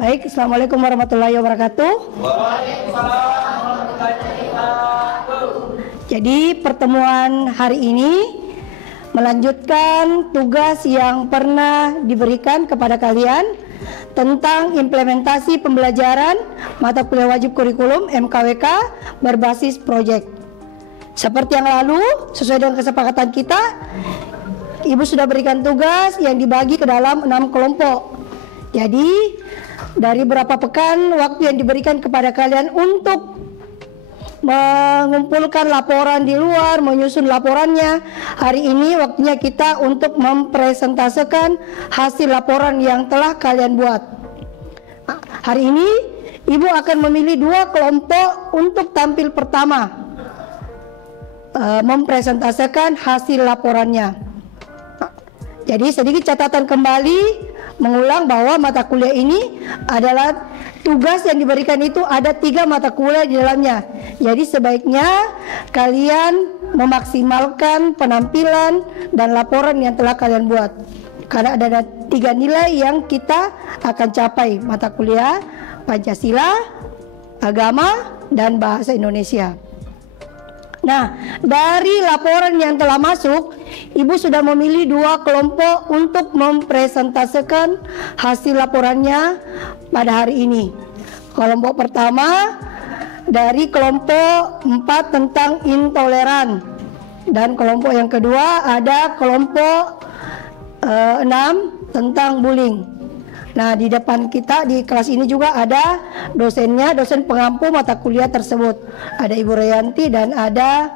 Baik, Assalamualaikum warahmatullahi wabarakatuh. Jadi pertemuan hari ini melanjutkan tugas yang pernah diberikan kepada kalian tentang implementasi pembelajaran mata kuliah wajib kurikulum MKWK berbasis proyek. Seperti yang lalu, sesuai dengan kesepakatan kita, Ibu sudah berikan tugas yang dibagi ke dalam 6 kelompok. Jadi dari berapa pekan waktu yang diberikan kepada kalian untuk mengumpulkan laporan di luar, menyusun laporannya. Hari ini waktunya kita untuk mempresentasikan hasil laporan yang telah kalian buat. Hari ini Ibu akan memilih 2 kelompok untuk tampil pertama, mempresentasikan hasil laporannya. Jadi sedikit catatan kembali, mengulang bahwa mata kuliah ini adalah tugas yang diberikan itu ada 3 mata kuliah di dalamnya. Jadi sebaiknya kalian memaksimalkan penampilan dan laporan yang telah kalian buat, karena ada 3 nilai yang kita akan capai: mata kuliah Pancasila, agama, dan bahasa Indonesia. Nah, dari laporan yang telah masuk, Ibu sudah memilih 2 kelompok untuk mempresentasikan hasil laporannya pada hari ini. Kelompok pertama dari kelompok 4 tentang intoleran, dan kelompok yang kedua ada kelompok 6 tentang bullying. Nah, di depan kita di kelas ini juga ada dosennya, dosen pengampu mata kuliah tersebut. Ada Ibu Reyanti dan ada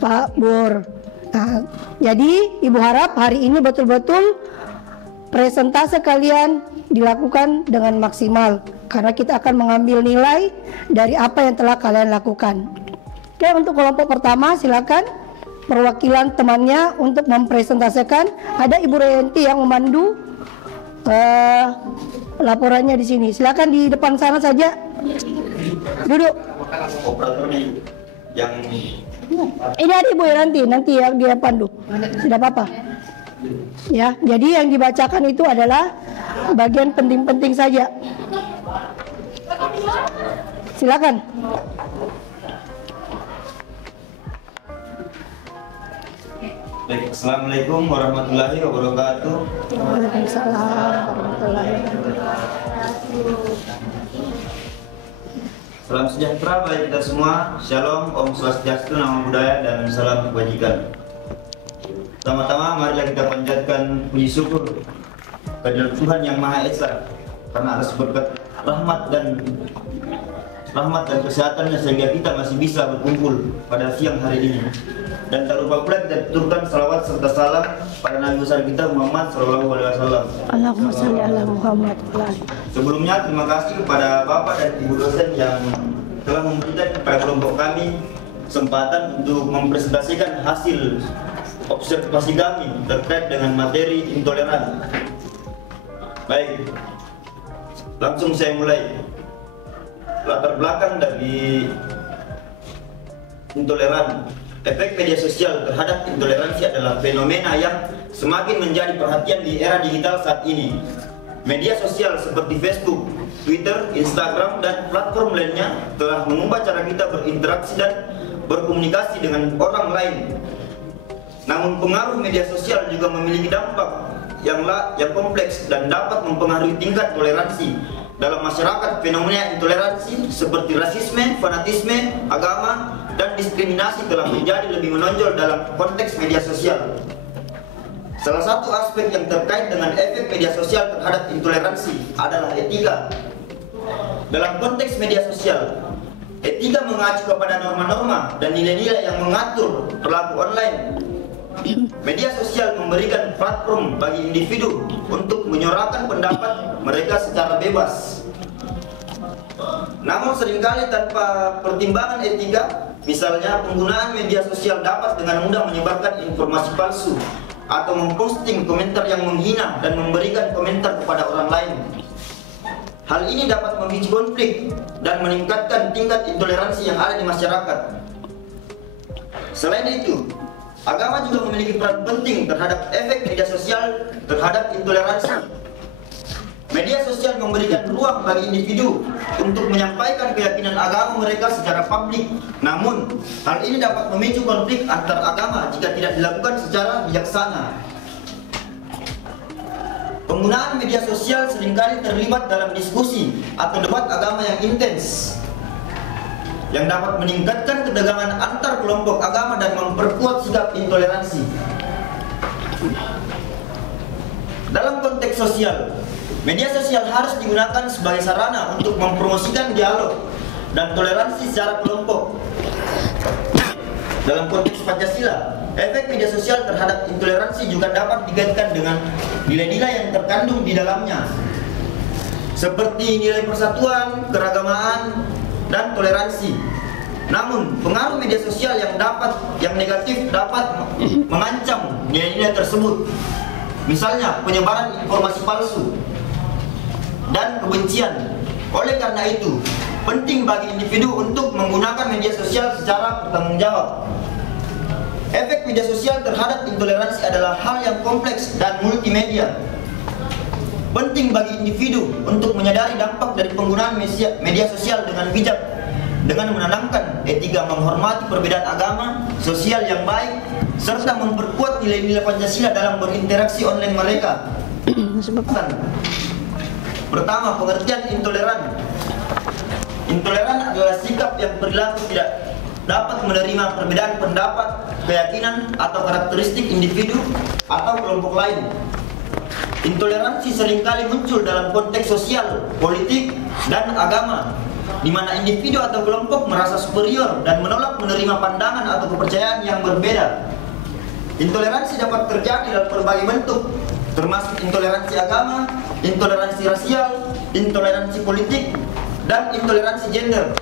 Pak Bur. Nah, jadi Ibu harap hari ini betul-betul presentase kalian dilakukan dengan maksimal, karena kita akan mengambil nilai dari apa yang telah kalian lakukan. Oke, untuk kelompok pertama silakan perwakilan temannya untuk mempresentasikan. Ada Ibu Reyanti yang memandu laporannya di sini. Silakan di depan sana saja. Duduk. Ini ada Ibu Reyanti, nanti yang dia pandu. Tidak apa-apa. Ya, jadi yang dibacakan itu adalah bagian penting-penting saja. Silakan. Baik, Assalamualaikum warahmatullahi wabarakatuh. Waalaikumsalam warahmatullahi wabarakatuh. Salam sejahtera bagi kita semua. Shalom, Om Swastiastu, Namo Buddhaya, dan salam kebajikan. Pertama-tama marilah kita panjatkan puji syukur kepada Tuhan Yang Maha Esa, karena atas berkat rahmat dan kesehatannya sehingga kita masih bisa berkumpul pada siang hari ini. Dan tak lupa pula kita tuturkan salawat serta salam pada Nabi besar kita Muhammad SAW. Allahumma shalli ala Muhammad. Sebelumnya terima kasih kepada Bapak dan Ibu dosen yang telah memberikan kepada kelompok kami kesempatan untuk mempresentasikan hasil observasi kami terkait dengan materi intoleran. Baik, langsung saya mulai. Latar belakang dari intoleran. Efek media sosial terhadap intoleransi adalah fenomena yang semakin menjadi perhatian di era digital saat ini. Media sosial seperti Facebook, Twitter, Instagram, dan platform lainnya telah mengubah cara kita berinteraksi dan berkomunikasi dengan orang lain. Namun pengaruh media sosial juga memiliki dampak yang kompleks dan dapat mempengaruhi tingkat toleransi dalam masyarakat. Fenomena intoleransi seperti rasisme, fanatisme, agama, dan diskriminasi telah menjadi lebih menonjol dalam konteks media sosial. Salah satu aspek yang terkait dengan efek media sosial terhadap intoleransi adalah etika. Dalam konteks media sosial, etika mengacu kepada norma-norma dan nilai-nilai yang mengatur perilaku online. Media sosial memberikan platform bagi individu untuk menyuarakan pendapat mereka secara bebas. Namun seringkali tanpa pertimbangan etika, misalnya penggunaan media sosial dapat dengan mudah menyebarkan informasi palsu atau memposting komentar yang menghina dan memberikan komentar kepada orang lain. Hal ini dapat memicu konflik dan meningkatkan tingkat intoleransi yang ada di masyarakat. Selain itu, agama juga memiliki peran penting terhadap efek media sosial terhadap intoleransi. Media sosial memberikan ruang bagi individu untuk menyampaikan keyakinan agama mereka secara publik. Namun, hal ini dapat memicu konflik antar agama jika tidak dilakukan secara bijaksana. Penggunaan media sosial seringkali terlibat dalam diskusi atau debat agama yang intens, yang dapat meningkatkan ketegangan antar kelompok agama dan memperkuat sikap intoleransi. Dalam konteks sosial, media sosial harus digunakan sebagai sarana untuk mempromosikan dialog dan toleransi secara kelompok. Dalam konteks Pancasila, efek media sosial terhadap intoleransi juga dapat dikaitkan dengan nilai-nilai yang terkandung di dalamnya, seperti nilai persatuan, keragamaan, dan toleransi. Namun, pengaruh media sosial yang negatif dapat mengancam nilai-nilai tersebut. Misalnya, penyebaran informasi palsu dan kebencian. Oleh karena itu, penting bagi individu untuk menggunakan media sosial secara bertanggung jawab. Efek media sosial terhadap intoleransi adalah hal yang kompleks dan multimedia. Penting bagi individu untuk menyadari dampak dari penggunaan media sosial dengan bijak, dengan menanamkan etika menghormati perbedaan agama, sosial yang baik, serta memperkuat nilai-nilai Pancasila dalam berinteraksi online mereka. Pertama, pengertian intoleran. Intoleran adalah sikap yang perilaku tidak dapat menerima perbedaan pendapat, keyakinan, atau karakteristik individu atau kelompok lain. Intoleransi seringkali muncul dalam konteks sosial, politik, dan agama, di mana individu atau kelompok merasa superior dan menolak menerima pandangan atau kepercayaan yang berbeda. Intoleransi dapat terjadi dalam berbagai bentuk, termasuk intoleransi agama, intoleransi rasial, intoleransi politik, dan intoleransi gender.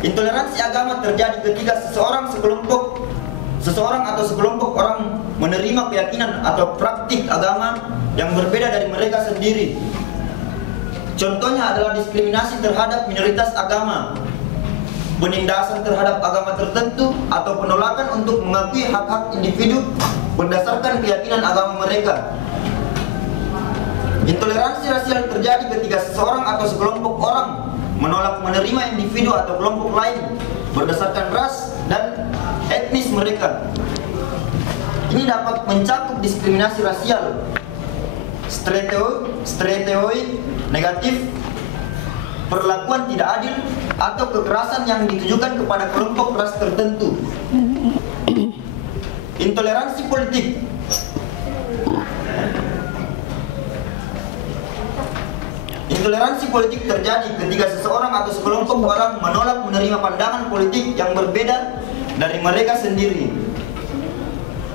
Intoleransi agama terjadi ketika seseorang atau sekelompok orang menerima keyakinan atau praktik agama yang berbeda dari mereka sendiri. Contohnya adalah diskriminasi terhadap minoritas agama, penindasan terhadap agama tertentu, atau penolakan untuk mengakui hak-hak individu berdasarkan keyakinan agama mereka. Intoleransi rasial terjadi ketika seseorang atau sekelompok orang menolak menerima individu atau kelompok lain berdasarkan ras dan etnis mereka. Ini dapat mencakup diskriminasi rasial, stereotip negatif, perlakuan tidak adil, atau kekerasan yang ditujukan kepada kelompok ras tertentu. Intoleransi politik. Intoleransi politik terjadi ketika seseorang atau sekelompok orang menolak menerima pandangan politik yang berbeda dari mereka sendiri.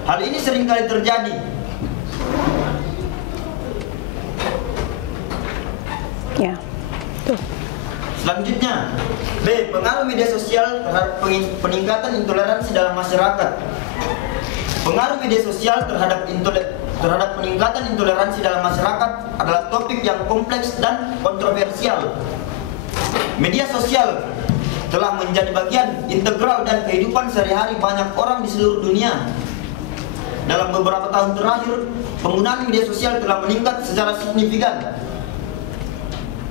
Hal ini seringkali terjadi ya. Tuh. Selanjutnya, B. Pengaruh media sosial terhadap peningkatan intoleransi dalam masyarakat. Pengaruh media sosial terhadap peningkatan intoleransi dalam masyarakat adalah topik yang kompleks dan kontroversial. Media sosial telah menjadi bagian integral dan kehidupan sehari-hari banyak orang di seluruh dunia. Dalam beberapa tahun terakhir, penggunaan media sosial telah meningkat secara signifikan,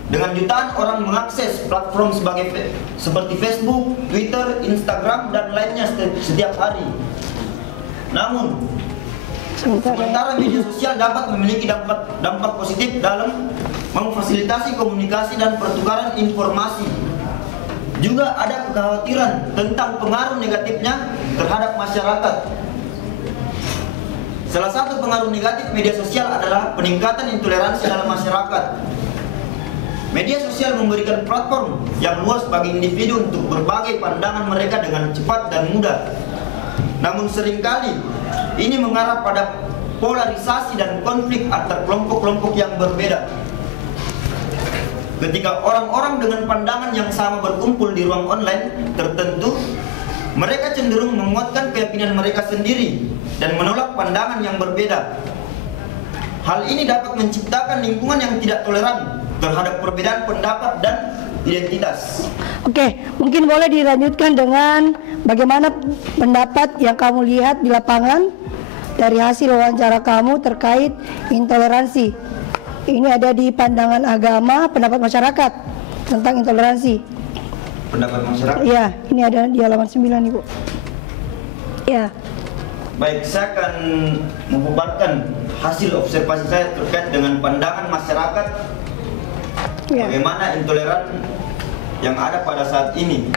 dengan jutaan orang mengakses platform seperti Facebook, Twitter, Instagram, dan lainnya setiap hari. Namun, sementara media sosial dapat memiliki dampak positif dalam memfasilitasi komunikasi dan pertukaran informasi, juga ada kekhawatiran tentang pengaruh negatifnya terhadap masyarakat. Salah satu pengaruh negatif media sosial adalah peningkatan intoleransi dalam masyarakat. Media sosial memberikan platform yang luas bagi individu untuk berbagai pandangan mereka dengan cepat dan mudah. Namun seringkali ini mengarah pada polarisasi dan konflik antar kelompok-kelompok yang berbeda. Ketika orang-orang dengan pandangan yang sama berkumpul di ruang online tertentu, mereka cenderung menguatkan keyakinan mereka sendiri dan menolak pandangan yang berbeda. Hal ini dapat menciptakan lingkungan yang tidak toleran terhadap perbedaan pendapat dan identitas. Oke, mungkin boleh dilanjutkan dengan bagaimana pendapat yang kamu lihat di lapangan dari hasil wawancara kamu terkait intoleransi. Ini ada di pandangan agama, pendapat masyarakat tentang intoleransi. Pendapat masyarakat? Iya, ini ada di halaman 9, Ibu. Ya. Baik, saya akan memaparkan hasil observasi saya terkait dengan pandangan masyarakat Ya. bagaimana intoleran yang ada pada saat ini.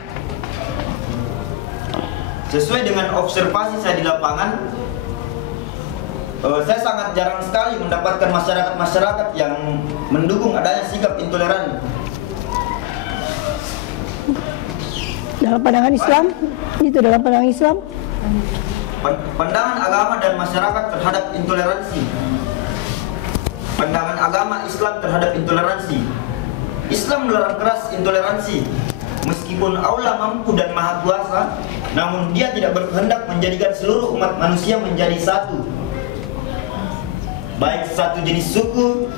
Sesuai dengan observasi saya di lapangan, saya sangat jarang sekali mendapatkan masyarakat-masyarakat yang mendukung adanya sikap intoleran. Dalam pandangan Islam, itu dalam pandangan Islam. Pandangan agama dan masyarakat terhadap intoleransi. Pandangan agama Islam terhadap intoleransi. Islam melarang keras intoleransi. Meskipun Allah mampu dan maha kuasa, namun dia tidak berkehendak menjadikan seluruh umat manusia menjadi satu, baik satu jenis suku,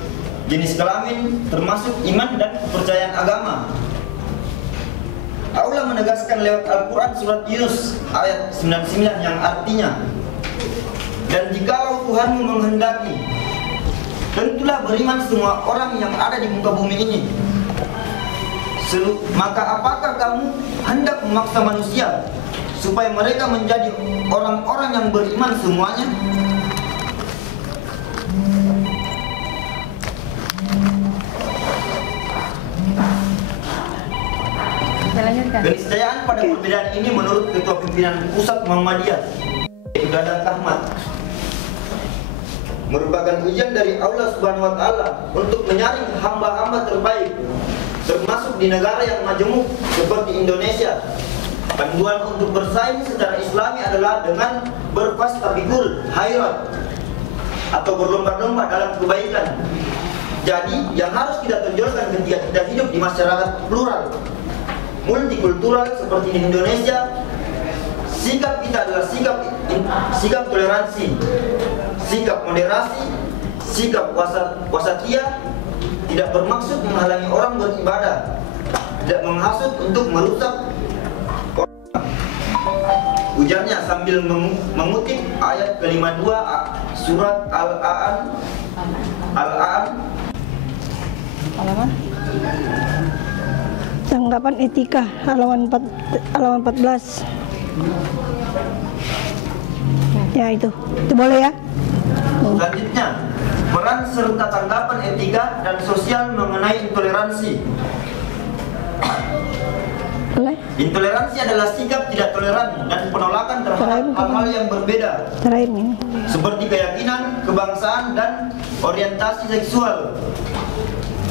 jenis kelamin, termasuk iman dan kepercayaan agama. Allah menegaskan lewat Al-Quran surat Yunus ayat 99 yang artinya, dan jikalau Tuhanmu menghendaki, tentulah beriman semua orang yang ada di muka bumi ini. Maka apakah kamu hendak memaksa manusia supaya mereka menjadi orang-orang yang beriman semuanya? Keniscayaan pada perbedaan ini menurut Ketua Pimpinan Pusat Muhammadiyah, Dadang Ahmad, merupakan ujian dari Allah Subhanahu wa Ta'ala untuk menyaring hamba-hamba terbaik, termasuk di negara yang majemuk seperti Indonesia. Panduan untuk bersaing secara Islami adalah dengan berfastabiqul khairat atau berlomba-lomba dalam kebaikan. Jadi yang harus kita tonjolkan ketika kita hidup di masyarakat plural, multikultural seperti di Indonesia, sikap kita adalah sikap toleransi, sikap moderasi, sikap wasatiyah, tidak bermaksud menghalangi orang beribadah, tidak menghasut untuk merusak orang. Ujarnya sambil mengutip ayat ke-52 surat Al-A'an Tanggapan etika halaman 14. Ya itu boleh ya. Selanjutnya, peran serta tanggapan etika dan sosial mengenai intoleransi. Boleh. Intoleransi adalah sikap tidak toleran dan penolakan terhadap hal-hal yang berbeda, seperti keyakinan, kebangsaan, dan orientasi seksual.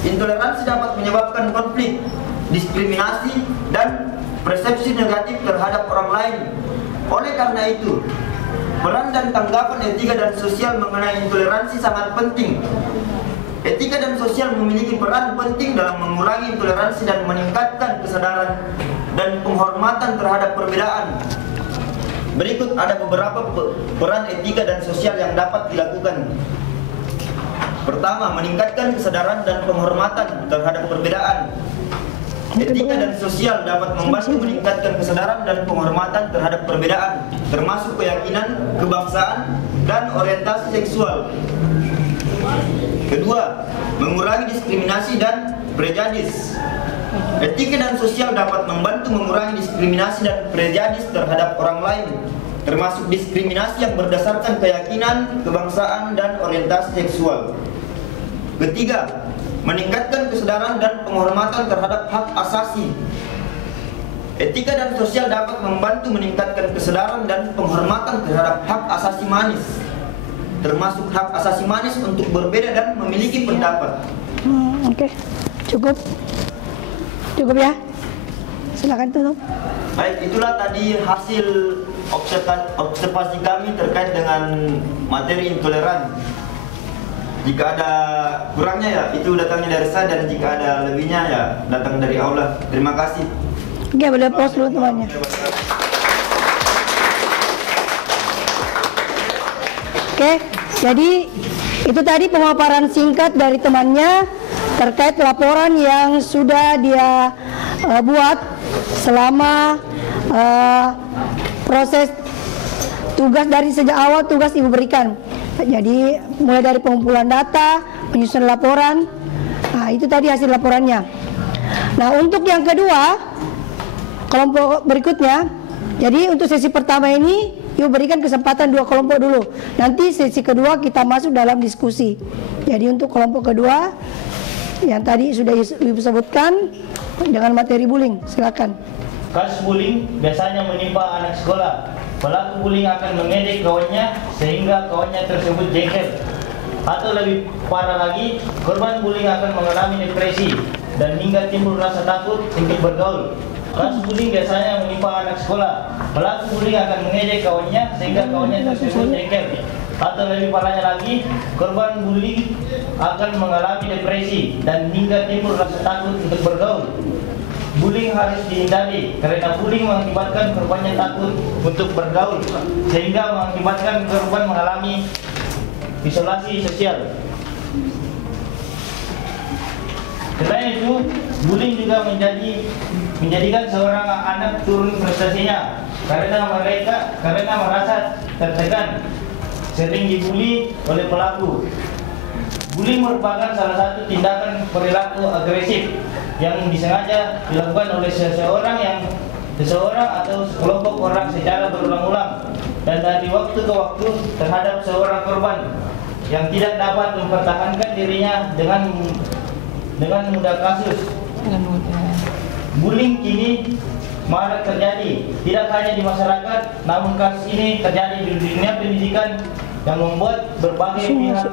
Intoleransi dapat menyebabkan konflik, diskriminasi, dan persepsi negatif terhadap orang lain. Oleh karena itu, peran dan tanggapan etika dan sosial mengenai intoleransi sangat penting. Etika dan sosial memiliki peran penting dalam mengurangi intoleransi dan meningkatkan kesadaran dan penghormatan terhadap perbedaan. Berikut ada beberapa peran etika dan sosial yang dapat dilakukan. Pertama, meningkatkan kesadaran dan penghormatan terhadap perbedaan. Etika dan sosial dapat membantu meningkatkan kesadaran dan penghormatan terhadap perbedaan, termasuk keyakinan, kebangsaan, dan orientasi seksual. Kedua, mengurangi diskriminasi dan prejudis. Etika dan sosial dapat membantu mengurangi diskriminasi dan prejudis terhadap orang lain, termasuk diskriminasi yang berdasarkan keyakinan, kebangsaan, dan orientasi seksual. Ketiga, meningkatkan kesadaran dan penghormatan terhadap hak asasi. Etika dan sosial dapat membantu meningkatkan kesadaran dan penghormatan terhadap hak asasi manis, termasuk hak asasi manis untuk berbeda dan memiliki pendapat. Oke. Cukup ya. Silakan tutup. Baik, itulah tadi hasil observasi kami terkait dengan materi intoleran. Jika ada kurangnya ya itu datangnya dari saya, dan jika ada lebihnya ya datang dari Allah. Terima kasih. Oke, boleh pause dulu temannya. Oke, jadi itu tadi pemaparan singkat dari temannya terkait laporan yang sudah dia buat selama proses tugas dari sejak awal tugas ibu berikan. Jadi mulai dari pengumpulan data, penyusunan laporan. Nah, itu tadi hasil laporannya. Nah, untuk yang kedua, kelompok berikutnya. Jadi untuk sesi pertama ini yuk berikan kesempatan 2 kelompok dulu. Nanti sesi kedua kita masuk dalam diskusi. Jadi untuk kelompok kedua yang tadi sudah Ibu sebutkan dengan materi bullying, silakan. Kasus bullying biasanya menimpa anak sekolah. Pelaku bullying akan mengejek kawannya sehingga kawannya tersebut jengkel. Atau lebih parah lagi, korban bullying akan mengalami depresi dan hingga timbul rasa takut untuk bergaul. Kasus bullying biasanya menimpa anak sekolah. Pelaku bullying akan mengejek kawannya sehingga kawannya tersebut jengkel. Atau lebih parahnya lagi, korban bullying akan mengalami depresi dan hingga timbul rasa takut untuk bergaul. Bullying harus dihindari karena bullying mengakibatkan korbannya takut untuk bergaul sehingga mengakibatkan korban mengalami isolasi sosial. Selain itu, bullying juga menjadikan seorang anak turun prestasinya karena merasa tertekan, sering dibully oleh pelaku. Bullying merupakan salah satu tindakan perilaku agresif yang disengaja dilakukan oleh seseorang atau sekelompok orang secara berulang-ulang dan dari waktu ke waktu terhadap seorang korban yang tidak dapat mempertahankan dirinya dengan mudah kasus. Bullying kini marak terjadi tidak hanya di masyarakat, namun kasus ini terjadi di dunia pendidikan yang membuat berbagai pihak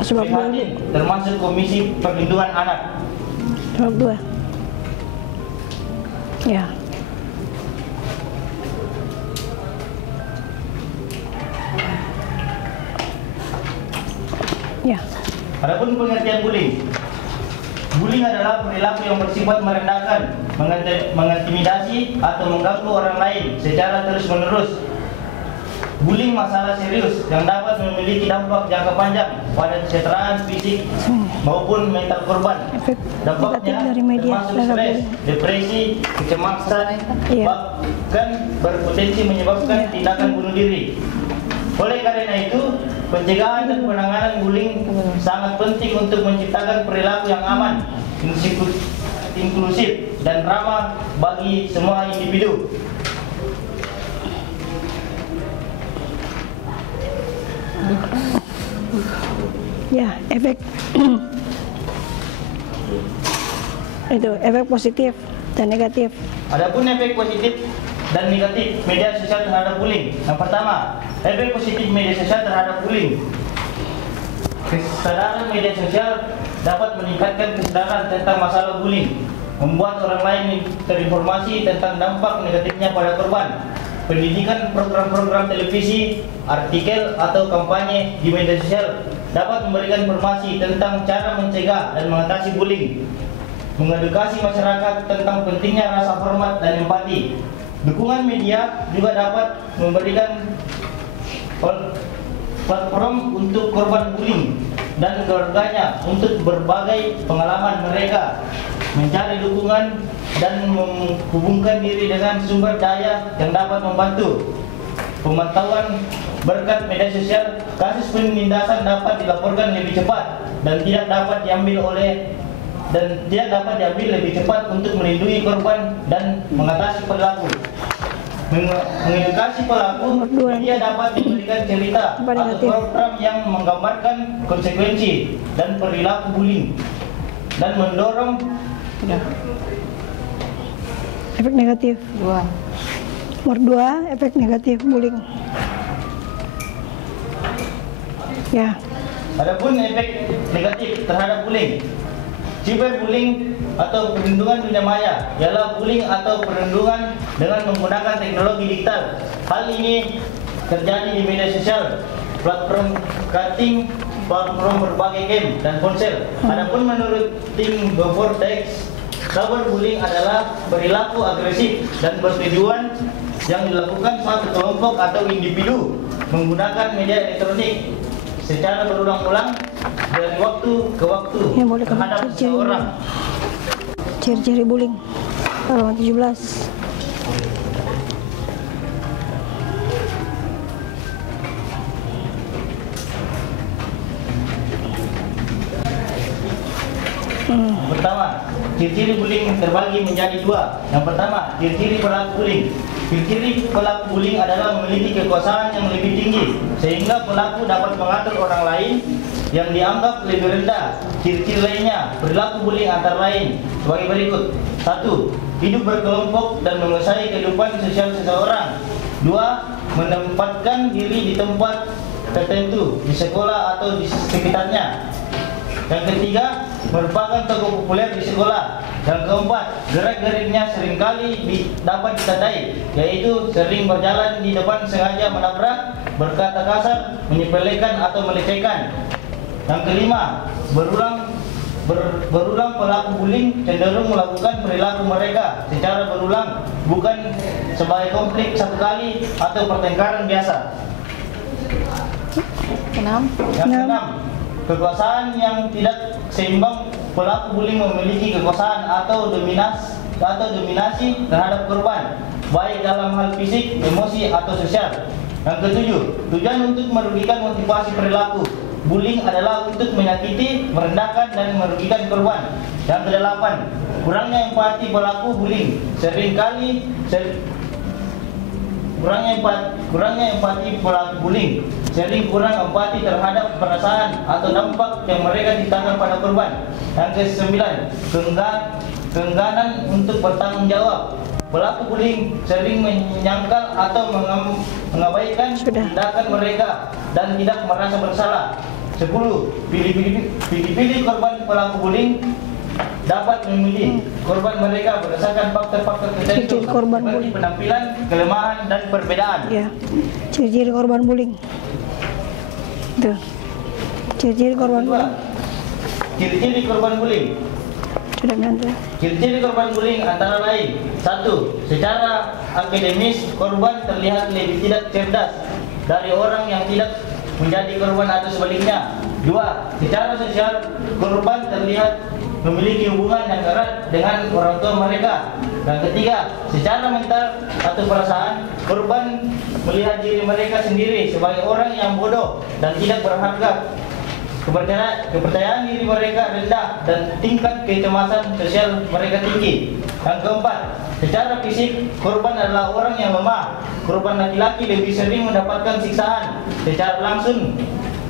semakin prihatin, termasuk Komisi Perlindungan Anak. Nomor 2. Ya. Ya. Adapun pengertian bullying. Bullying adalah perilaku yang bersifat merendahkan, mengintimidasi atau mengganggu orang lain secara terus-menerus. Bullying masalah serius yang dapat memiliki dampak jangka panjang pada kesejahteraan fisik maupun mental korban. Dampaknya termasuk stres, depresi, kecemasan, bahkan berpotensi menyebabkan tindakan bunuh diri. Oleh karena itu, pencegahan dan penanganan bullying sangat penting untuk menciptakan perilaku yang aman, inklusif, dan ramah bagi semua individu. Ya, efek itu efek positif dan negatif. Adapun efek positif dan negatif media sosial terhadap bullying. Yang pertama, efek positif media sosial terhadap bullying. Kesadaran media sosial dapat meningkatkan kesadaran tentang masalah bullying, membuat orang lain terinformasi tentang dampak negatifnya pada korban. Pendidikan, program-program televisi, artikel atau kampanye di media sosial dapat memberikan informasi tentang cara mencegah dan mengatasi bullying, mengedukasi masyarakat tentang pentingnya rasa hormat dan empati. Dukungan media juga dapat memberikan platform untuk korban bullying dan keluarganya untuk berbagai pengalaman mereka, mencari dukungan dan menghubungkan diri dengan sumber daya yang dapat membantu. Pemantauan berkat media sosial, kasus penindasan dapat dilaporkan lebih cepat dan tidak dapat diambil lebih cepat untuk melindungi korban dan mengatasi pelaku. Mengedukasi pelaku, media dapat memberikan cerita atau program yang menggambarkan konsekuensi dan perilaku bullying dan mendorong efek negatif. Nomor 2, efek negatif bullying. Ya. Adapun efek negatif terhadap bullying. Cyberbullying atau perlindungan dunia maya ialah bullying atau perlindungan dengan menggunakan teknologi digital. Hal ini terjadi di media sosial, platform chatting, platform berbagai game dan ponsel. Adapun menurut tim GoFortex, cyberbullying adalah perilaku agresif dan bertujuan yang dilakukan suatu kelompok atau individu menggunakan media elektronik secara berulang-ulang dari waktu ke waktu terhadap seseorang. Ciri-ciri bullying halaman 17. Yang pertama, ciri-ciri bullying terbagi menjadi dua. Yang pertama, ciri-ciri pelaku bullying. Ciri-ciri pelaku bullying adalah memiliki kekuasaan yang lebih tinggi sehingga pelaku dapat mengatur orang lain yang dianggap lebih rendah. Ciri-ciri lainnya, perilaku bullying antara lain sebagai berikut. 1. Hidup berkelompok dan menguasai kehidupan sosial seseorang. 2. Menempatkan diri di tempat tertentu di sekolah atau di sekitarnya. Yang ketiga, merupakan tokoh populer di sekolah. Yang keempat, gerak-geriknya seringkali dapat ditandai, yaitu sering berjalan di depan sengaja menabrak, berkata kasar, menyepelekan atau melecehkan. Yang kelima, berulang pelaku bullying cenderung melakukan perilaku mereka secara berulang, bukan sebagai konflik satu kali atau pertengkaran biasa. Yang keenam, kekuasaan yang tidak seimbang. Pelaku bullying memiliki kekuasaan atau dominasi terhadap korban, baik dalam hal fisik, emosi, atau sosial. Yang ketujuh, tujuan untuk merugikan motivasi perilaku. Bullying adalah untuk menyakiti, merendahkan, dan merugikan korban. Yang kedelapan, kurangnya empati pelaku bullying. Kurangnya empati pelaku bullying. Sering kurang empati terhadap perasaan atau dampak yang mereka ciptakan pada korban. Yang kesembilan, keengganan untuk bertanggung jawab. Pelaku bullying sering menyangkal atau mengabaikan tindakan mereka dan tidak merasa bersalah. 10. Pilih-pilih korban pelaku bullying. Dapat memilih korban mereka berdasarkan faktor-faktor tertentu seperti penampilan, kelemahan, dan perbedaan. Ya, ciri-ciri korban bullying. Tuh, ciri-ciri korban bullying. Ciri-ciri korban bullying. Sudah nanti. Ciri-ciri korban bullying antara lain: 1. Secara akademis, korban terlihat lebih tidak cerdas dari orang yang tidak menjadi korban atau sebaliknya. 2. Secara sosial, korban terlihat memiliki hubungan yang erat dengan orang tua mereka. Dan ketiga, secara mental atau perasaan, korban melihat diri mereka sendiri sebagai orang yang bodoh dan tidak berharga. Kepercayaan diri mereka rendah dan tingkat kecemasan sosial mereka tinggi. Yang keempat, secara fisik, korban adalah orang yang lemah. Korban laki-laki lebih sering mendapatkan siksaan secara langsung,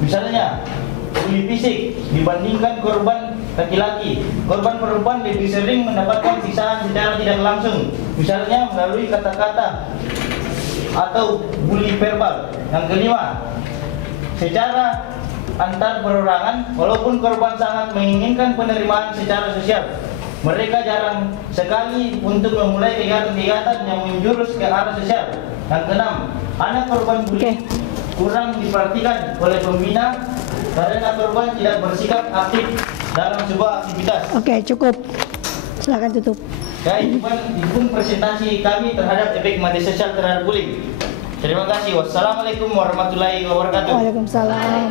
misalnya bully fisik, dibandingkan korban laki-laki. Korban perempuan lebih sering mendapatkan siksaan secara tidak langsung, misalnya melalui kata-kata atau bully verbal. Yang kelima, secara antar perorangan, walaupun korban sangat menginginkan penerimaan secara sosial, mereka jarang sekali untuk memulai kegiatan-kegiatan yang menjurus ke arah sosial. Yang keenam, anak korban bullying kurang diperhatikan oleh pembina karena korban tidak bersikap aktif dalam sebuah aktivitas. Oke, cukup. Silakan tutup. Ya, itu pun presentasi kami terhadap efek media sosial terhadap bullying. Terima kasih. Wassalamualaikum warahmatullahi wabarakatuh. Waalaikumsalam.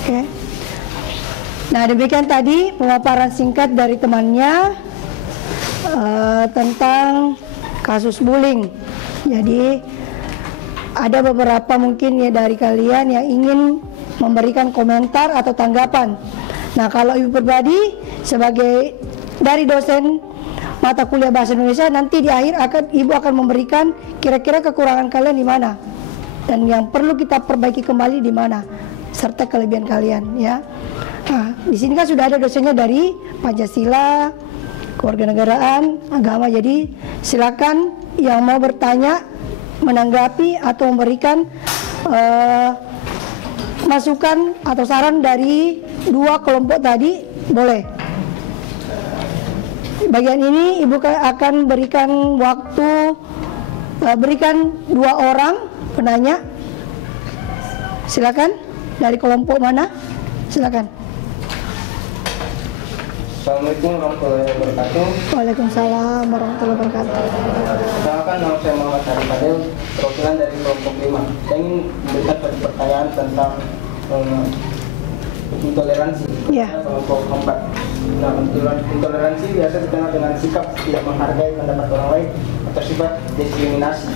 Oke. Nah, demikian tadi pemaparan singkat dari temannya tentang kasus bullying. Jadi ada beberapa mungkin ya dari kalian yang ingin memberikan komentar atau tanggapan. Nah, kalau Ibu pribadi sebagai dari dosen mata kuliah bahasa Indonesia, nanti di akhir Ibu akan memberikan kira-kira kekurangan kalian di mana dan yang perlu kita perbaiki kembali di mana, serta kelebihan kalian ya. Nah, di sini kan sudah ada dosennya dari Pancasila, kewarganegaraan, agama. Jadi silakan yang mau bertanya, menanggapi atau memberikan masukan atau saran dari dua kelompok tadi boleh. Bagian ini Ibu akan berikan waktu, berikan 2 orang penanya. Silakan, dari kelompok mana? Silakan. Assalamualaikum warahmatullahi wabarakatuh. Waalaikumsalam warahmatullahi wabarakatuh. Perkenalkan, nama saya Muhammad Arif Fadil, perwakilan dari kelompok 5. Saya ingin memberikan pertanyaan tentang intoleransi. Kelompok 4. Nah, intoleransi biasa dikenal dengan sikap tidak menghargai pendapat orang lain atau sifat diskriminasi.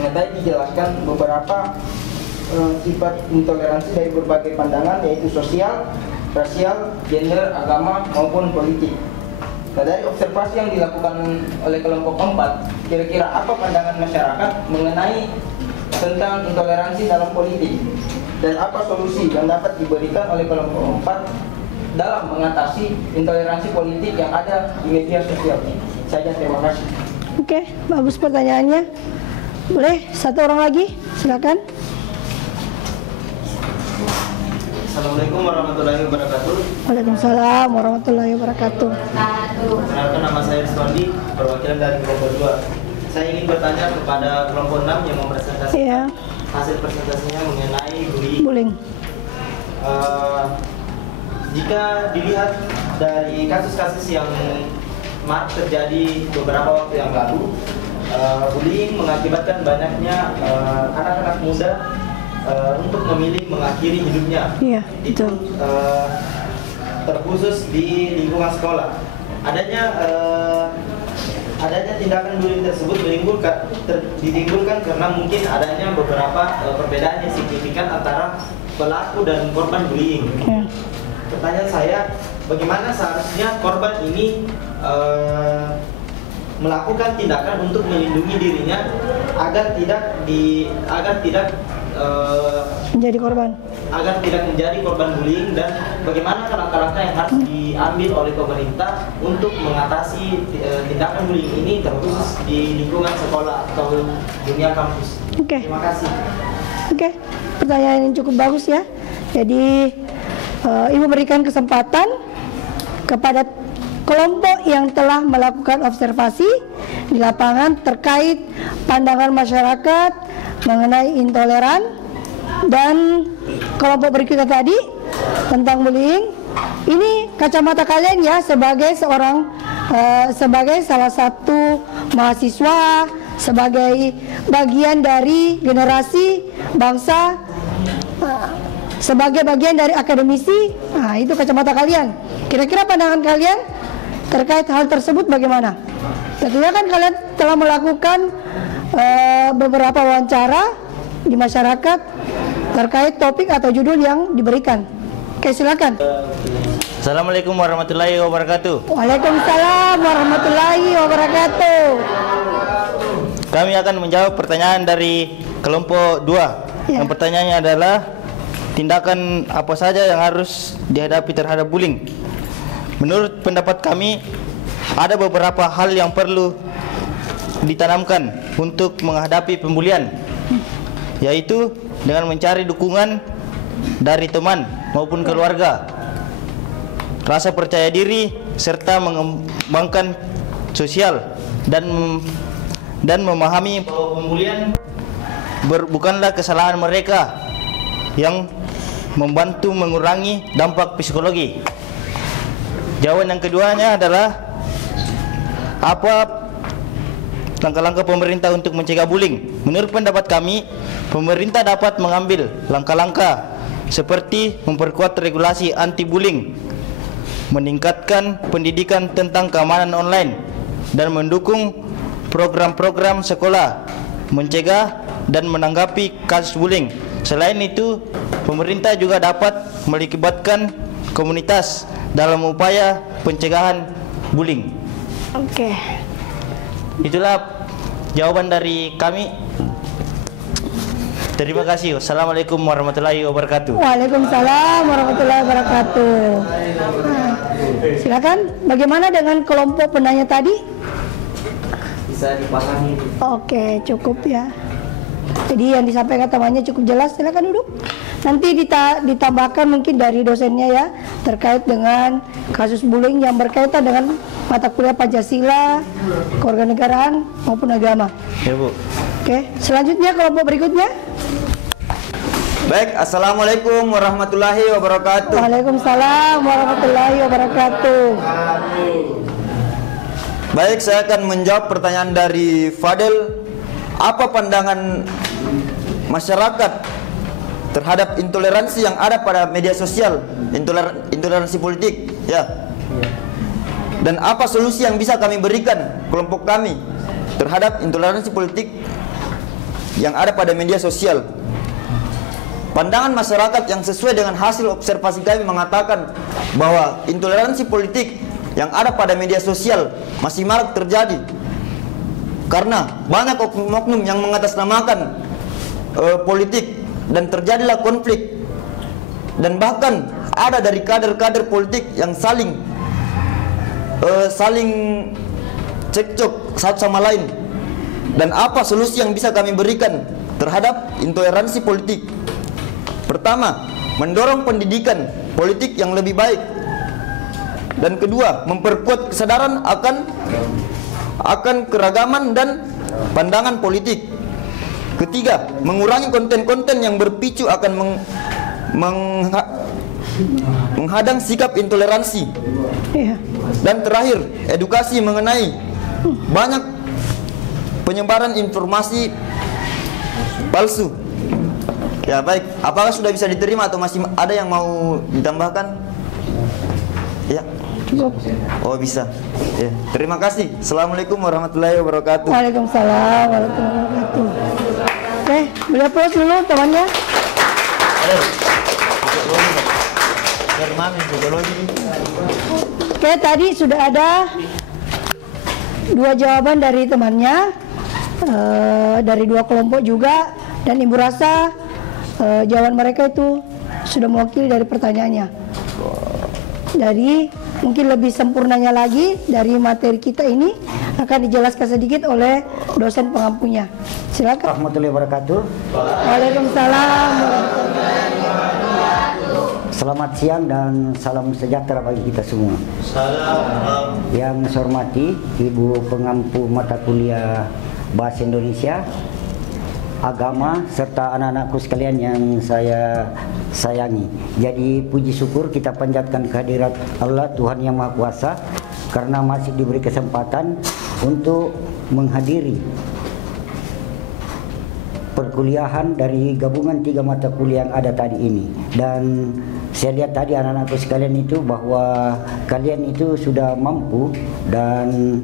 Nah, tadi dijelaskan beberapa sifat intoleransi dari berbagai pandangan, yaitu sosial, rasial, gender, agama, maupun politik. Nah, dari observasi yang dilakukan oleh kelompok 4, kira-kira apa pandangan masyarakat mengenai tentang intoleransi dalam politik? Dan apa solusi yang dapat diberikan oleh kelompok 4 dalam mengatasi intoleransi politik yang ada di media sosial? Saja, terima kasih. Oke, bagus pertanyaannya. Boleh satu orang lagi, silakan. Assalamualaikum warahmatullahi wabarakatuh. Waalaikumsalam warahmatullahi wabarakatuh. Perkenalkan, nama saya Rizwandi, perwakilan dari kelompok 2. Saya ingin bertanya kepada kelompok 6 yang mempresentasikan hasil presentasinya mengenai bullying. Jika dilihat dari kasus-kasus yang terjadi beberapa waktu yang lalu, bullying mengakibatkan banyaknya anak-anak muda untuk memilih mengakhiri hidupnya. Iya, itu terkhusus di lingkungan sekolah. Adanya tindakan bullying tersebut ditimbulkan karena mungkin adanya beberapa perbedaan yang signifikan antara pelaku dan korban bullying. Ya. Pertanyaan saya, bagaimana seharusnya korban ini melakukan tindakan untuk melindungi dirinya agar tidak menjadi korban, agar tidak menjadi korban bullying, dan bagaimana langkah-langkah yang harus diambil oleh pemerintah untuk mengatasi tindakan bullying ini terkhusus di lingkungan sekolah atau dunia kampus. Oke. Terima kasih. Oke, pertanyaan yang cukup bagus ya. Jadi Ibu berikan kesempatan kepada kelompok yang telah melakukan observasi di lapangan terkait pandangan masyarakat mengenai intoleran, dan kelompok berikutnya tadi tentang bullying. Ini kacamata kalian ya sebagai sebagai salah satu mahasiswa, sebagai bagian dari generasi bangsa, sebagai bagian dari akademisi. Nah, itu kacamata kalian. Kira-kira pandangan kalian terkait hal tersebut bagaimana? Tentunya kan kalian telah melakukan beberapa wawancara di masyarakat terkait topik atau judul yang diberikan. Oke, silakan. Assalamualaikum warahmatullahi wabarakatuh. Waalaikumsalam warahmatullahi wabarakatuh. Kami akan menjawab pertanyaan dari kelompok 2. Ya. Yang pertanyaannya adalah tindakan apa saja yang harus dihadapi terhadap bullying. Menurut pendapat kami, ada beberapa hal yang perlu ditanamkan untuk menghadapi pembulian, yaitu dengan mencari dukungan dari teman maupun keluarga, rasa percaya diri, serta mengembangkan sosial dan memahami bahwa pembulian bukanlah kesalahan mereka, yang membantu mengurangi dampak psikologi. Jawaban yang keduanya adalah apa langkah-langkah pemerintah untuk mencegah bullying. Menurut pendapat kami, pemerintah dapat mengambil langkah-langkah seperti memperkuat regulasi anti-bullying, meningkatkan pendidikan tentang keamanan online, dan mendukung program-program sekolah mencegah dan menanggapi kasus bullying. Selain itu, pemerintah juga dapat melibatkan komunitas dalam upaya pencegahan bullying. Oke. Itulah jawaban dari kami. Terima kasih. Wassalamualaikum warahmatullahi wabarakatuh. Waalaikumsalam warahmatullahi wabarakatuh. Silakan. Bagaimana dengan kelompok penanya tadi? Bisa dipahami. Oke, cukup ya. Jadi yang disampaikan temannya cukup jelas. Silakan duduk. Nanti ditambahkan mungkin dari dosennya ya, terkait dengan kasus bullying yang berkaitan dengan mata kuliah Pancasila, kewarganegaraan maupun agama. Ya, Bu. Oke, selanjutnya kelompok berikutnya. Baik, assalamualaikum warahmatullahi wabarakatuh. Waalaikumsalam warahmatullahi wabarakatuh. Baik, saya akan menjawab pertanyaan dari Fadel. Apa pandangan masyarakat terhadap intoleransi yang ada pada media sosial, intoleransi politik, ya? Dan apa solusi yang bisa kami berikan kelompok kami terhadap intoleransi politik yang ada pada media sosial? pandangan masyarakat yang sesuai dengan hasil observasi kami mengatakan bahwa intoleransi politik yang ada pada media sosial masih marak terjadi karena banyak oknum-oknum yang mengatasnamakan politik dan terjadilah konflik, dan bahkan ada dari kader-kader politik yang saling cekcok satu sama lain. Dan apa solusi yang bisa kami berikan terhadap intoleransi politik? Pertama, mendorong pendidikan politik yang lebih baik. Dan kedua, memperkuat kesadaran akan keragaman dan pandangan politik. Ketiga, mengurangi konten-konten yang berpicu akan menghadang sikap intoleransi. Dan terakhir, edukasi mengenai banyak penyebaran informasi palsu. Ya baik, apakah sudah bisa diterima atau masih ada yang mau ditambahkan? Ya. Cukup. Oh bisa. Ya. Terima kasih. Assalamualaikum warahmatullahi wabarakatuh. Waalaikumsalam warahmatullahi wabarakatuh. Oke, beli aplaus dulu temannya. Oke, tadi sudah ada 2 jawaban dari temannya, dari 2 kelompok juga, dan Ibu rasa jawaban mereka itu sudah mewakili dari pertanyaannya. Dari mungkin lebih sempurnanya lagi dari materi kita ini akan dijelaskan sedikit oleh dosen pengampunya. Silakan. Warahmatullahi wabarakatuh. Waalaikumsalam. Selamat siang dan salam sejahtera bagi kita semua. Salam. Yang saya hormati Ibu pengampu mata kuliah Bahasa Indonesia, Agama, serta anak-anakku sekalian yang saya sayangi. Jadi puji syukur kita panjatkan kehadirat Allah Tuhan Yang Maha Kuasa karena masih diberi kesempatan untuk menghadiri perkuliahan dari gabungan 3 mata kuliah yang ada tadi ini. Dan saya lihat tadi anak-anakku sekalian itu bahwa kalian itu sudah mampu dan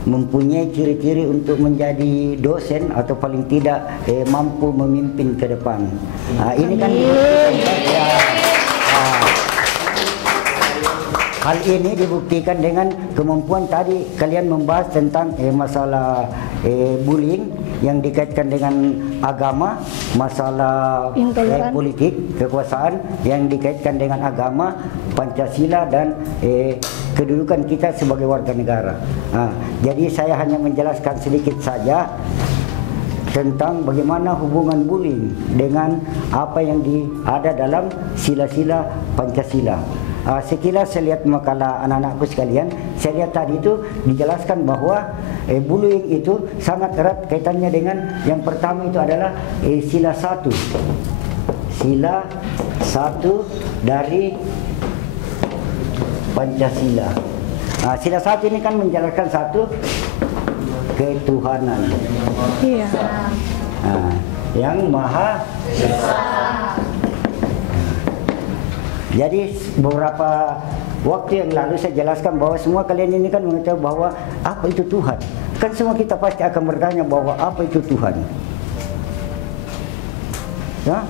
mempunyai ciri-ciri untuk menjadi dosen atau paling tidak mampu memimpin ke depan. Ini kan ya, hal ini dibuktikan dengan kemampuan tadi kalian membahas tentang masalah bullying yang dikaitkan dengan agama, masalah politik, kekuasaan yang dikaitkan dengan agama, Pancasila dan kedudukan kita sebagai warga negara. Jadi saya hanya menjelaskan sedikit saja tentang bagaimana hubungan bullying dengan apa yang ada dalam sila-sila Pancasila. Sekilas saya lihat makalah anak-anakku sekalian, saya lihat tadi itu dijelaskan bahwa bullying itu sangat erat kaitannya dengan yang pertama itu adalah sila 1. Sila 1 dari Pancasila. Sila 1 ini kan menjelaskan satu ketuhanan. Iya. Yang Maha Esa. Jadi beberapa waktu yang lalu saya jelaskan bahwa semua kalian ini kan mengetahui bahwa apa itu Tuhan. Kan semua kita pasti akan bertanya bahwa apa itu Tuhan. Ya?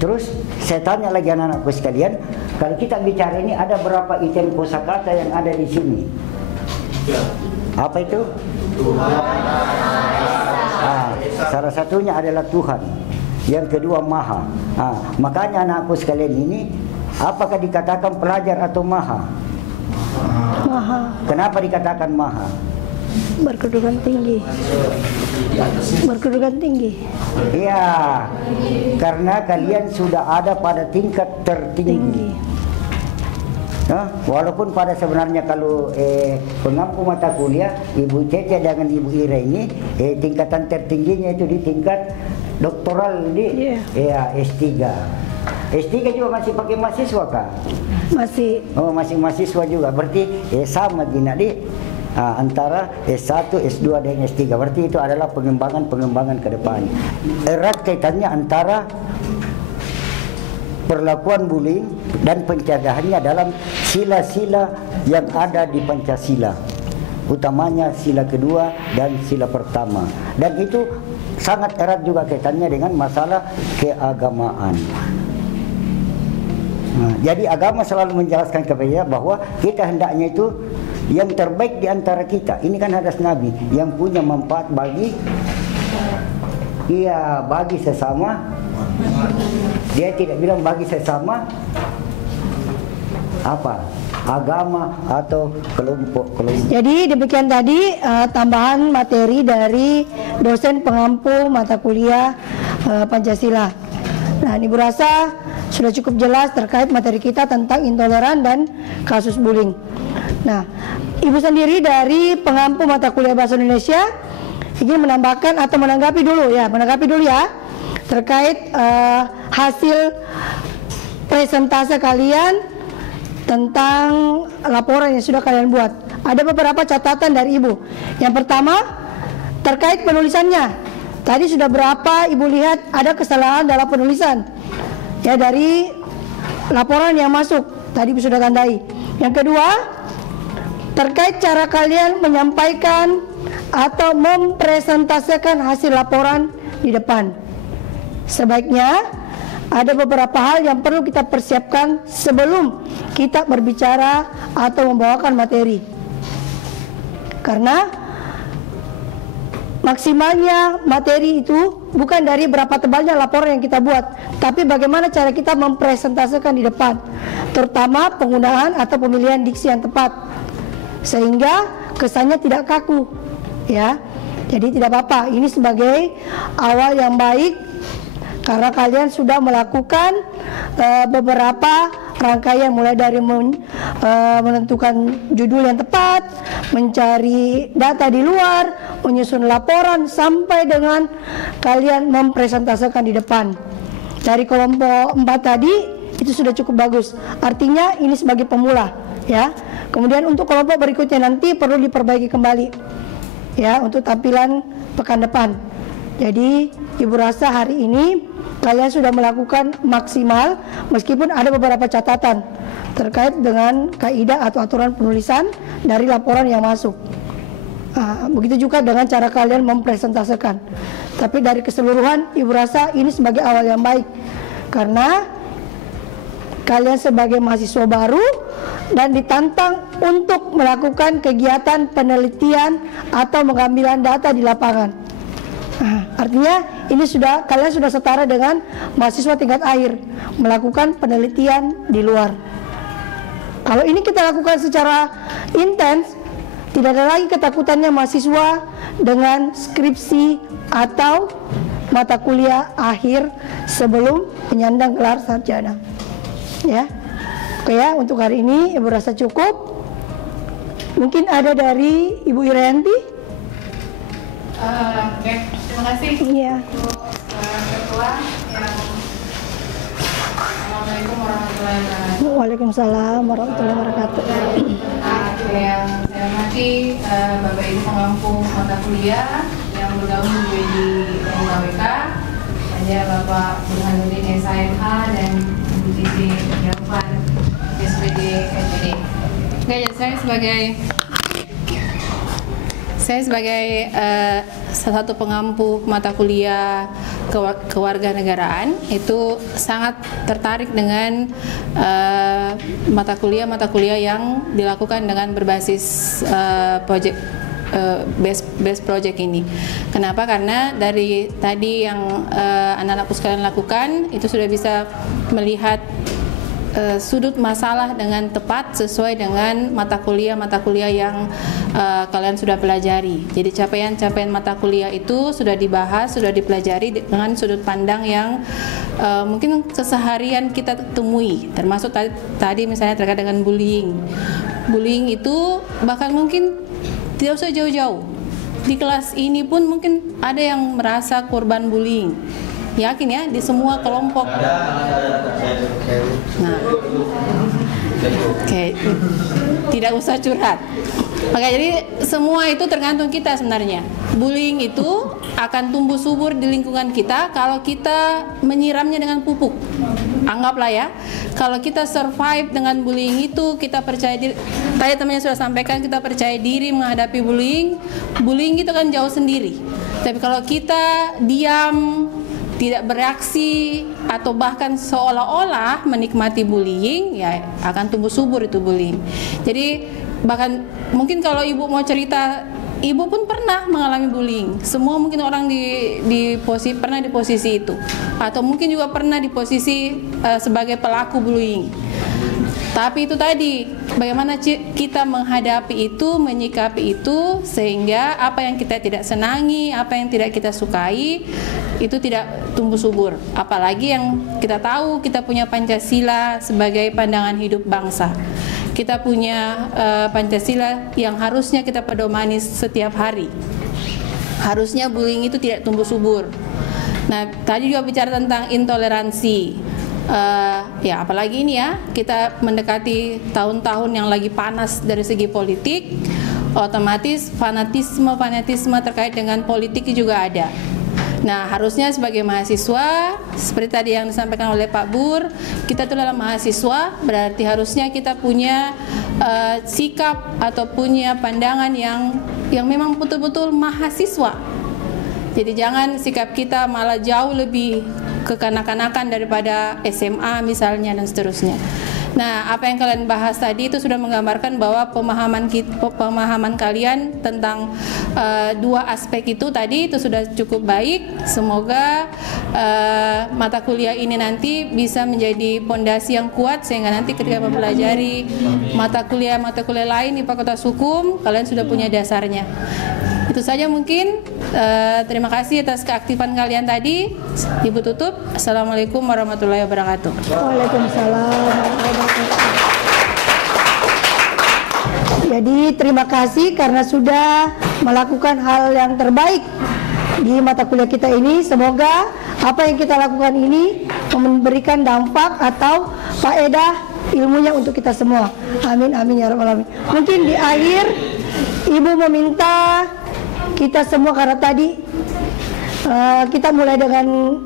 Terus saya tanya lagi anak-anakku sekalian, kalau kita bicara ini ada berapa item kosakata yang ada di sini? Apa itu? Tuhan. Salah satunya adalah Tuhan. Yang kedua Maha. Makanya anakku sekalian ini, apakah dikatakan pelajar atau maha? Maha. Kenapa dikatakan maha? Berkedudukan tinggi. Berkedudukan tinggi. Iya, karena kalian sudah ada pada tingkat tertinggi. Walaupun pada sebenarnya kalau pengampu mata kuliah Ibu Cece dengan Ibu Ira ini tingkatan tertingginya itu di tingkat doktoral di S3. S3 juga masih pakai mahasiswa kah? Masih. Oh, masih mahasiswa juga. Berarti sama gini di antara S1, S2 dan S3. Berarti itu adalah pengembangan ke depan. Erat kaitannya antara perlakuan bullying dan pencegahannya dalam sila-sila yang ada di Pancasila, utamanya sila kedua dan sila pertama. Dan itu sangat erat juga kaitannya dengan masalah keagamaan. Nah, jadi agama selalu menjelaskan kepada kita bahwa kita hendaknya itu yang terbaik di antara kita. Ini kan hadis Nabi yang punya manfaat bagi sesama. Dia tidak bilang bagi sesama agama atau kelompok-kelompok. Jadi demikian tadi tambahan materi dari dosen pengampu mata kuliah Pancasila. Nah, Ibu rasa sudah cukup jelas terkait materi kita tentang intoleran dan kasus bullying. Nah, Ibu sendiri dari pengampu mata kuliah Bahasa Indonesia ingin menambahkan atau menanggapi dulu ya terkait hasil presentase kalian tentang laporan yang sudah kalian buat. Ada beberapa catatan dari Ibu. Yang pertama, terkait penulisannya. Tadi sudah berapa Ibu lihat ada kesalahan dalam penulisan ya dari laporan yang masuk. Tadi Ibu sudah tandai. Yang kedua, terkait cara kalian menyampaikan atau mempresentasikan hasil laporan di depan. Sebaiknya ada beberapa hal yang perlu kita persiapkan sebelum kita berbicara atau membawakan materi. Karena maksimalnya materi itu bukan dari berapa tebalnya laporan yang kita buat, tapi bagaimana cara kita mempresentasikan di depan, terutama penggunaan atau pemilihan diksi yang tepat, sehingga kesannya tidak kaku, ya. Jadi tidak apa-apa, ini sebagai awal yang baik karena kalian sudah melakukan beberapa rangkaian, mulai dari menentukan judul yang tepat, mencari data di luar, menyusun laporan, sampai dengan kalian mempresentasikan di depan. Dari kelompok 4 tadi itu sudah cukup bagus. Artinya ini sebagai pemula, ya. Kemudian untuk kelompok berikutnya nanti perlu diperbaiki kembali, ya, untuk tampilan pekan depan. Jadi Ibu rasa hari ini kalian sudah melakukan maksimal, meskipun ada beberapa catatan terkait dengan kaidah atau aturan penulisan dari laporan yang masuk. Begitu juga dengan cara kalian mempresentasikan. Tapi dari keseluruhan Ibu rasa ini sebagai awal yang baik, karena kalian sebagai mahasiswa baru dan ditantang untuk melakukan kegiatan penelitian atau pengambilan data di lapangan. Artinya ini kalian sudah setara dengan mahasiswa tingkat akhir melakukan penelitian di luar. Kalau ini kita lakukan secara intens, tidak ada lagi ketakutannya mahasiswa dengan skripsi atau mata kuliah akhir sebelum penyandang gelar sarjana. Ya, oke ya, untuk hari ini Ibu rasa cukup. Mungkin ada dari Ibu Irayanti. Oke, terima kasih. Iya. Ketua yang Assalamualaikum warahmatullahi wabarakatuh. Waalaikumsalam warahmatullahi wabarakatuh. Yang saya hormati Bapak Ibu pengampu mata kuliah yang bergabung menjadi UMKWK, ada Bapak Burhanuddin SIMH dan Ibu Titi Javan SPD SPD. Oke, saya sebagai salah satu pengampu mata kuliah kewarganegaraan itu sangat tertarik dengan mata kuliah yang dilakukan dengan berbasis base project ini. Kenapa? Karena dari tadi yang anak-anakku sekalian lakukan itu sudah bisa melihat sudut masalah dengan tepat sesuai dengan mata kuliah yang kalian sudah pelajari. Jadi capaian mata kuliah itu sudah dibahas, sudah dipelajari dengan sudut pandang yang mungkin keseharian kita temui, termasuk tadi misalnya terkait dengan bullying. Bullying itu bahkan mungkin tidak usah jauh-jauh. Di kelas ini pun mungkin ada yang merasa korban bullying. Yakin ya, di semua kelompok. Nah, oke, tidak usah curhat. Oke, jadi semua itu tergantung kita sebenarnya. Bullying itu akan tumbuh subur di lingkungan kita kalau kita menyiramnya dengan pupuk. Anggaplah ya, kalau kita survive dengan bullying itu, kita percaya diri. Tadi temannya sudah sampaikan, kita percaya diri menghadapi bullying. Bullying itu kan jauh sendiri. Tapi kalau kita diam, tidak bereaksi, atau bahkan seolah-olah menikmati bullying, ya akan tumbuh subur itu bullying. Jadi bahkan mungkin kalau ibu mau cerita, ibu pun pernah mengalami bullying. Semua mungkin orang pernah di posisi itu, atau mungkin juga pernah di posisi sebagai pelaku bullying. Tapi itu tadi, bagaimana kita menghadapi itu, menyikapi itu, sehingga apa yang kita tidak senangi, apa yang tidak kita sukai, itu tidak tumbuh subur. Apalagi yang kita tahu, kita punya Pancasila sebagai pandangan hidup bangsa. Kita punya Pancasila yang harusnya kita pedomani setiap hari. Harusnya bullying itu tidak tumbuh subur. Nah, tadi juga bicara tentang intoleransi. Ya apalagi ini ya, kita mendekati tahun-tahun yang lagi panas dari segi politik, otomatis fanatisme terkait dengan politik juga ada. Nah, harusnya sebagai mahasiswa, seperti tadi yang disampaikan oleh Pak Bur, kita itu adalah mahasiswa, berarti harusnya kita punya sikap atau punya pandangan yang memang betul-betul mahasiswa. Jadi jangan sikap kita malah jauh lebih kekanak-kanakan daripada SMA misalnya dan seterusnya. Nah, apa yang kalian bahas tadi itu sudah menggambarkan bahwa pemahaman kalian tentang dua aspek itu tadi itu sudah cukup baik. Semoga mata kuliah ini nanti bisa menjadi pondasi yang kuat sehingga nanti ketika mempelajari mata kuliah lain di Fakultas Hukum, kalian sudah punya dasarnya. Itu saja mungkin. Terima kasih atas keaktifan kalian tadi. Ibu tutup. Assalamualaikum warahmatullahi wabarakatuh. Waalaikumsalam. Jadi terima kasih karena sudah melakukan hal yang terbaik di mata kuliah kita ini. Semoga apa yang kita lakukan ini memberikan dampak atau faedah ilmunya untuk kita semua. Amin amin ya rabbal alamin. Mungkin di akhir Ibu meminta kita semua, karena tadi kita mulai dengan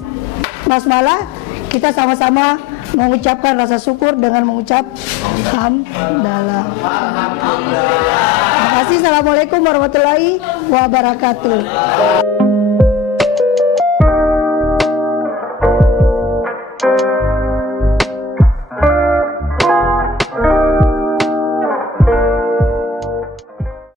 basmalah, kita sama-sama mengucapkan rasa syukur dengan mengucap hamdalah. Terima kasih. Assalamualaikum warahmatullahi wabarakatuh.